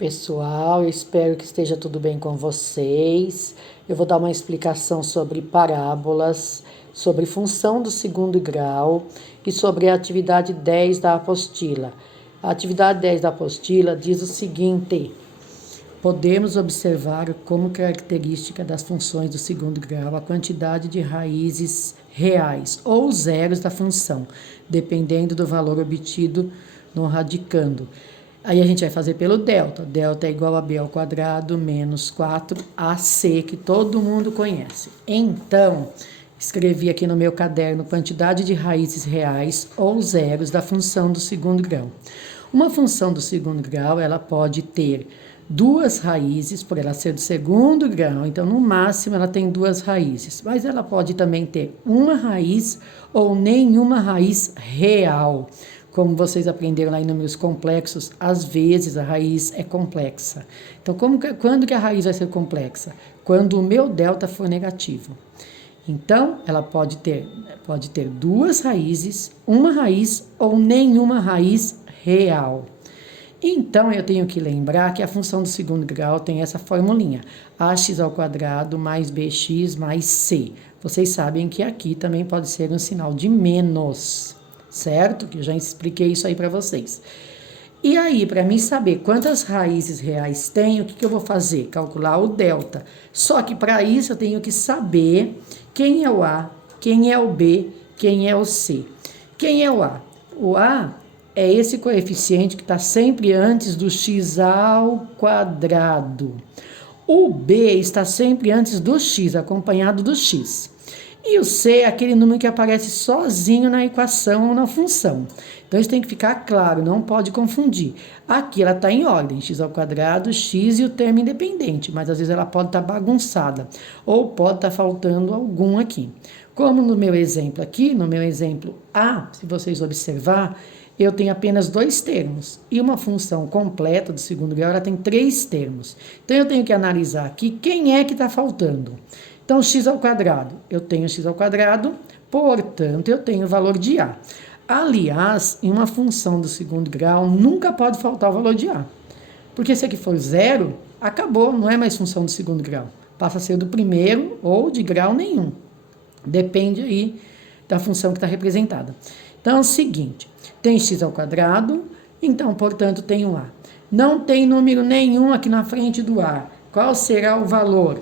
Pessoal, eu espero que esteja tudo bem com vocês. Eu vou dar uma explicação sobre parábolas, sobre função do segundo grau e sobre a atividade 10 da apostila. A atividade 10 da apostila diz o seguinte: podemos observar como característica das funções do segundo grau a quantidade de raízes reais ou zeros da função, dependendo do valor obtido no radicando. Aí a gente vai fazer pelo delta. Delta é igual a b ao quadrado menos 4ac, que todo mundo conhece. Então, escrevi aqui no meu caderno quantidade de raízes reais ou zeros da função do segundo grau. Uma função do segundo grau, ela pode ter duas raízes, por ela ser do segundo grau, então no máximo ela tem duas raízes, mas ela pode também ter uma raiz ou nenhuma raiz real. Como vocês aprenderam lá em números complexos, às vezes a raiz é complexa. Então, quando que a raiz vai ser complexa? Quando o meu delta for negativo. Então, ela pode ter duas raízes, uma raiz ou nenhuma raiz real. Então, eu tenho que lembrar que a função do segundo grau tem essa formulinha: ax ao quadrado mais bx mais c. Vocês sabem que aqui também pode ser um sinal de menos, certo? Que eu já expliquei isso aí para vocês. E aí, para mim saber quantas raízes reais tem, o que eu vou fazer? Calcular o delta. Só que para isso eu tenho que saber quem é o A, quem é o B, quem é o C. Quem é o A? O A é esse coeficiente que está sempre antes do x ao quadrado. O B está sempre antes do x, acompanhado do x. E o C é aquele número que aparece sozinho na equação ou na função. Então, isso tem que ficar claro, não pode confundir. Aqui ela está em ordem, x ao quadrado, x e o termo independente, mas às vezes ela pode estar bagunçada, ou pode estar faltando algum aqui. Como no meu exemplo aqui, no meu exemplo A, se vocês observar, eu tenho apenas dois termos, e uma função completa do segundo grau, ela tem três termos. Então, eu tenho que analisar aqui quem é que está faltando. Então, x ao quadrado, eu tenho x ao quadrado, portanto, eu tenho o valor de A. Aliás, em uma função do segundo grau, nunca pode faltar o valor de A. Porque se aqui for zero, acabou, não é mais função do segundo grau. Passa a ser do primeiro ou de grau nenhum. Depende aí da função que está representada. Então, é o seguinte, tem x ao quadrado, então, portanto, tem um A. Não tem número nenhum aqui na frente do A. Qual será o valor?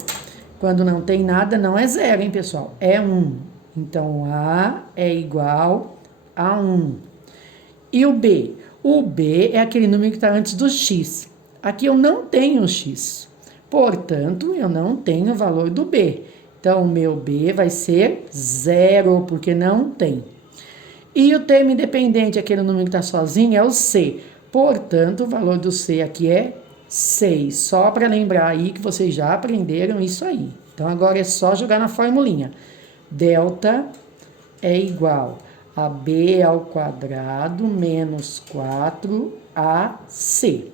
Quando não tem nada, não é zero, hein, pessoal? É 1. Então, A é igual a 1. E o B? O B é aquele número que está antes do x. Aqui eu não tenho x. Portanto, eu não tenho o valor do B. Então, o meu B vai ser 0, porque não tem. E o termo independente, aquele número que está sozinho, é o C. Portanto, o valor do C aqui é 6. Só para lembrar aí que vocês já aprenderam isso aí. Então, agora é só jogar na formulinha. Delta é igual a b ao quadrado menos 4ac.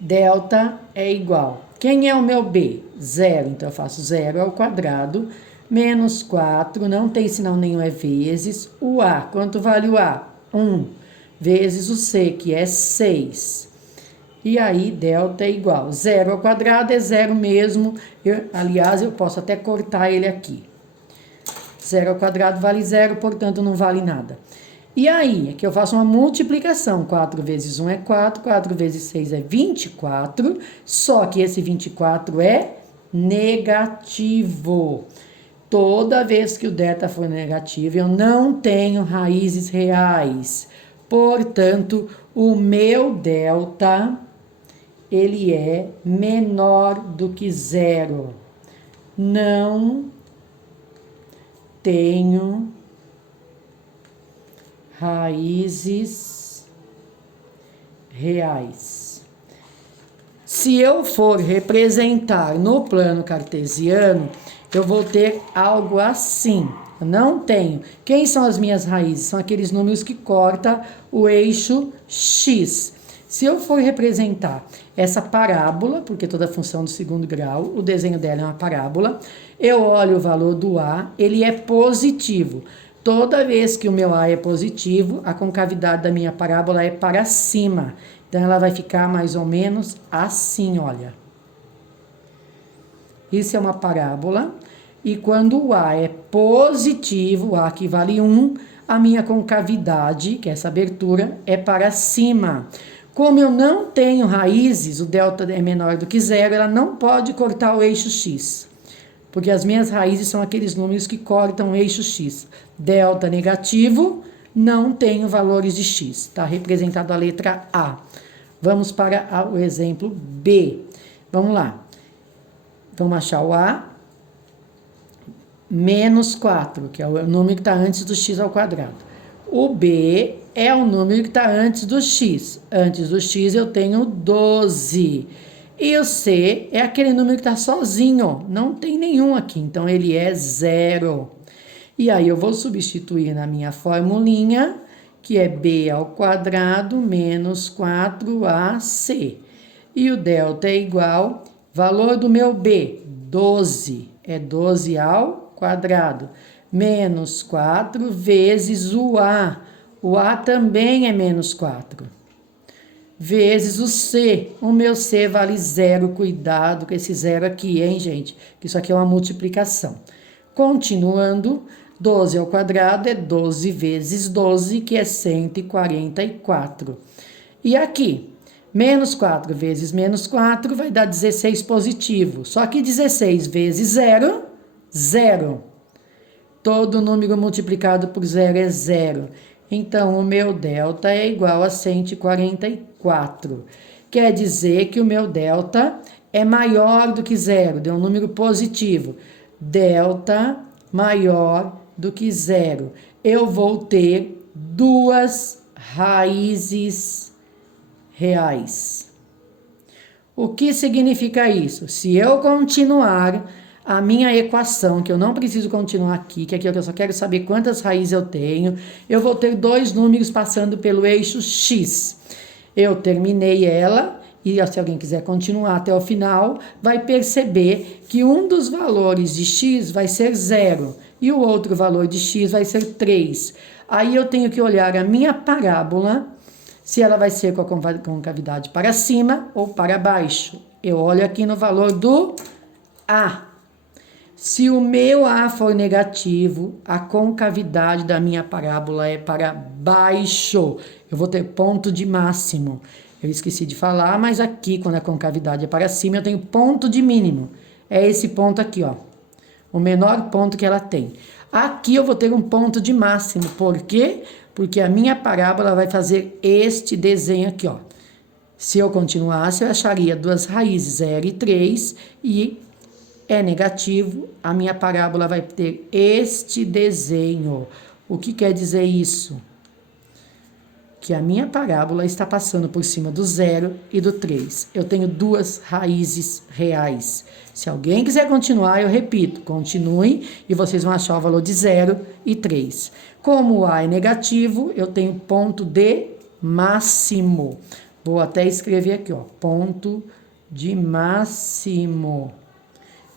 Delta é igual. Quem é o meu b? 0. Então, eu faço 0 ao quadrado menos 4. Não tem sinal nenhum, é vezes. O a, quanto vale o a? 1. Vezes o c, que é 6. E aí, delta é igual. 0 ao quadrado é 0 mesmo. Aliás, eu posso até cortar ele aqui. 0 ao quadrado vale 0, portanto, não vale nada. E aí, aqui eu faço uma multiplicação. 4 vezes 1 é 4, 4 vezes 6 é 24. Só que esse 24 é negativo. Toda vez que o delta for negativo, eu não tenho raízes reais. Portanto, o meu delta, ele é menor do que 0. Não tenho raízes reais. Se eu for representar no plano cartesiano, eu vou ter algo assim. Eu não tenho. Quem são as minhas raízes? São aqueles números que cortam o eixo x. Se eu for representar essa parábola, porque toda função do segundo grau, o desenho dela é uma parábola, eu olho o valor do A, ele é positivo. toda vez que o meu A é positivo, a concavidade da minha parábola é para cima. Então, ela vai ficar mais ou menos assim, olha. Isso é uma parábola. E quando o A é positivo, o A que vale 1, a minha concavidade, que é essa abertura, é para cima. Como eu não tenho raízes, o delta é menor do que zero, ela não pode cortar o eixo x. Porque as minhas raízes são aqueles números que cortam o eixo x. Delta negativo, não tenho valores de x. Está representado a letra A. Vamos para o exemplo B. Vamos lá. Vamos achar o A. Menos 4, que é o número que está antes do x ao quadrado. O B é o número que está antes do x. Antes do x eu tenho 12. E o C é aquele número que está sozinho, não tem nenhum aqui, então ele é 0. E aí eu vou substituir na minha formulinha, que é B ao quadrado menos 4AC. E o delta é igual, valor do meu B, 12, é 12 ao quadrado, menos 4 vezes o A. O A também é menos 4. Vezes o C. O meu C vale 0. Cuidado com esse 0 aqui, hein, gente? Que isso aqui é uma multiplicação. Continuando, 12 ao quadrado é 12 vezes 12, que é 144. E aqui, menos 4 vezes menos 4 vai dar 16 positivo. Só que 16 vezes 0, 0. Todo número multiplicado por 0 é 0. Então, o meu delta é igual a 144. Quer dizer que o meu delta é maior do que 0, deu um número positivo. Delta maior do que 0. Eu vou ter duas raízes reais. O que significa isso? Se eu continuar a minha equação, que eu não preciso continuar aqui, que aqui eu só quero saber quantas raízes eu tenho, eu vou ter dois números passando pelo eixo x. Eu terminei ela, e se alguém quiser continuar até o final, vai perceber que um dos valores de x vai ser 0, e o outro valor de x vai ser 3. Aí eu tenho que olhar a minha parábola, se ela vai ser com a concavidade para cima ou para baixo. Eu olho aqui no valor do A. Se o meu A for negativo, a concavidade da minha parábola é para baixo. Eu vou ter ponto de máximo. Eu esqueci de falar, mas aqui, quando a concavidade é para cima, eu tenho ponto de mínimo. É esse ponto aqui, ó. O menor ponto que ela tem. Aqui eu vou ter um ponto de máximo. Por quê? Porque a minha parábola vai fazer este desenho aqui, ó. Se eu continuasse, eu acharia duas raízes, 0 e 3, e é negativo, a minha parábola vai ter este desenho. O que quer dizer isso? Que a minha parábola está passando por cima do 0 e do 3. Eu tenho duas raízes reais. Se alguém quiser continuar, eu repito, continue e vocês vão achar o valor de 0 e 3. Como o A é negativo, eu tenho ponto de máximo. Vou até escrever aqui, ó, ponto de máximo.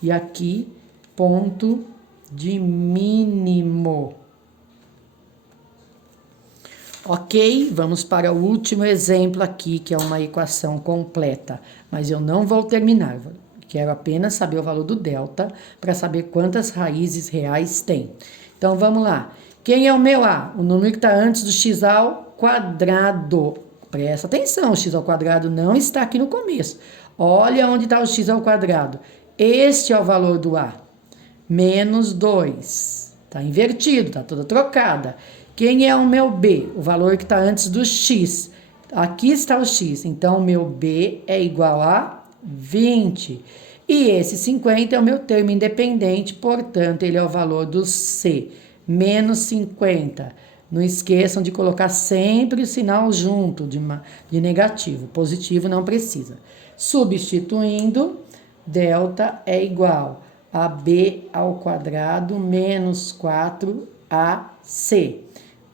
E aqui, ponto de mínimo. Ok? Vamos para o último exemplo aqui, que é uma equação completa. Mas eu não vou terminar. Quero apenas saber o valor do delta para saber quantas raízes reais tem. Então, vamos lá. Quem é o meu A? O número que está antes do x ao quadrado. Presta atenção, o x ao quadrado não está aqui no começo. Olha onde está o x ao quadrado. Este é o valor do A, menos 2. Está invertido, está toda trocada. Quem é o meu B? O valor que está antes do x. Aqui está o x, então o meu B é igual a 20. E esse 50 é o meu termo independente, portanto, ele é o valor do C, menos 50. Não esqueçam de colocar sempre o sinal junto de negativo. Positivo não precisa. Substituindo, delta é igual a B ao quadrado menos 4AC.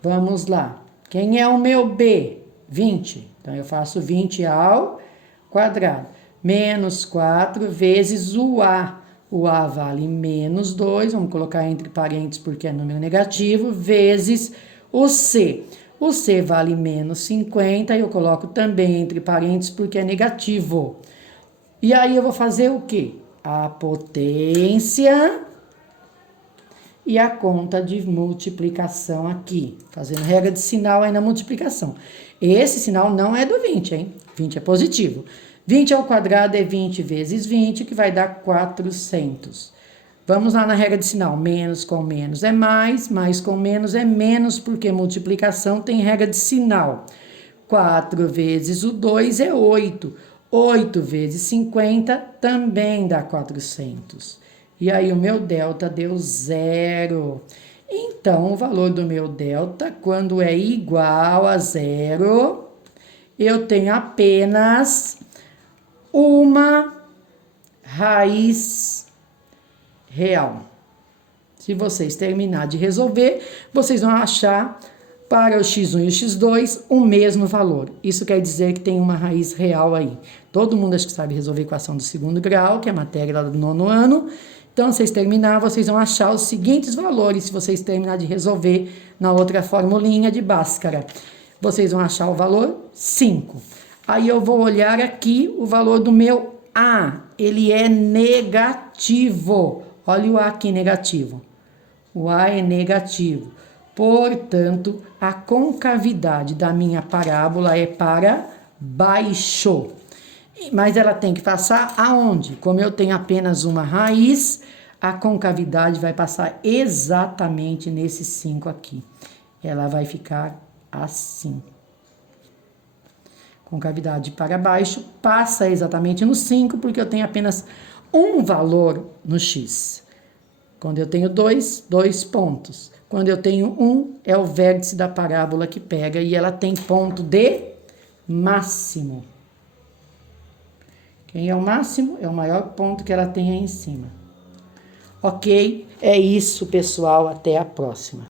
Vamos lá. Quem é o meu B? 20. Então, eu faço 20 ao quadrado. Menos 4 vezes o A. O A vale menos 2, vamos colocar entre parênteses porque é número negativo, vezes o C. O C vale menos 50 e eu coloco também entre parênteses porque é negativo. E aí eu vou fazer o quê? A potência e a conta de multiplicação aqui. Fazendo regra de sinal aí na multiplicação. Esse sinal não é do 20, hein? 20 é positivo. 20 ao quadrado é 20 vezes 20, que vai dar 400. Vamos lá na regra de sinal. Menos com menos é mais com menos é menos, porque multiplicação tem regra de sinal. 4 vezes o 2 é 8. 8 vezes 50 também dá 400. E aí o meu delta deu 0. Então, o valor do meu delta, quando é igual a 0, eu tenho apenas uma raiz real. Se vocês terminarem de resolver, vocês vão achar para o x1 e o x2 o mesmo valor. Isso quer dizer que tem uma raiz real aí. Todo mundo acho que sabe resolver equação do segundo grau, que é a matéria lá do 9º ano. Então, se vocês terminarem, vocês vão achar os seguintes valores, se vocês terminarem de resolver na outra formulinha de Bhaskara. Vocês vão achar o valor 5. Aí eu vou olhar aqui o valor do meu A. Ele é negativo. Olha o A aqui negativo. O A é negativo. Portanto, a concavidade da minha parábola é para baixo. Mas ela tem que passar aonde? Como eu tenho apenas uma raiz, a concavidade vai passar exatamente nesse 5 aqui. Ela vai ficar assim. Concavidade para baixo passa exatamente no 5, porque eu tenho apenas um valor no x. Quando eu tenho 2 pontos. Quando eu tenho 1, é o vértice da parábola que pega e ela tem ponto de máximo. Quem é o máximo? É o maior ponto que ela tem aí em cima. Ok? É isso, pessoal. Até a próxima.